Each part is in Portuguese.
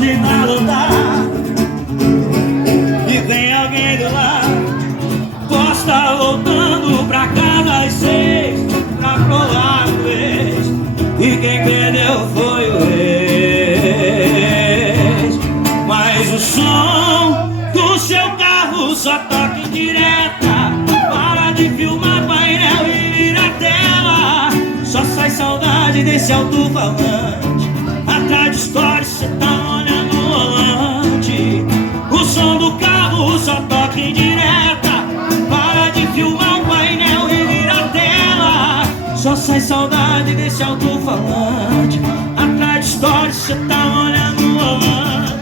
de malotar. E tem alguém do lado, posta voltando pra casa às 6 pra provar o ex. E quem perdeu foi o ex. Mas o som do seu carro só toca em direta. Para de filmar painel e vira a tela. Só sai saudade desse alto-falante. Atrás de stories cê tá olhando o volante. O som do carro só toca em direta. Para de filmar o painel e vira a tela. Só sai saudade desse alto-falante. Atrás de stories cê tá olhando o volante.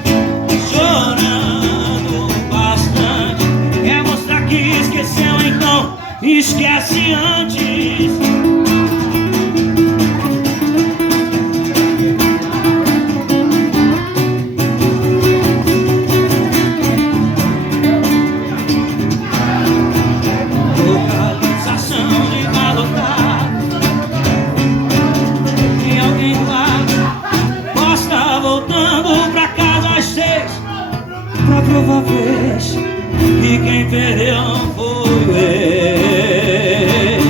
Chorando bastante. Quer mostrar que esqueceu, então esquece antes. Pra provar vez, e quem perdeu não foi o ex.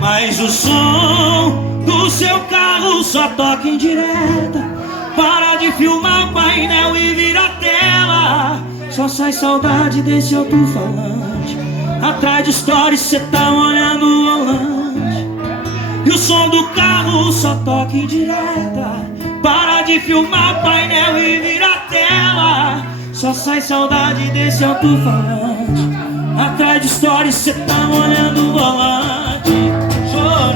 Mas o som do seu carro só toca em direta. Para de filmar o painel e vira a tela. Só sai saudade desse alto-falante. Atrás de stories cê tá olhando o volante. E o som do carro só toca em direta. Para de filmar o painel e vira a tela. Só sai saudade desse alto-falante. Atrás de stories cê tá olhando o volante. Chorando.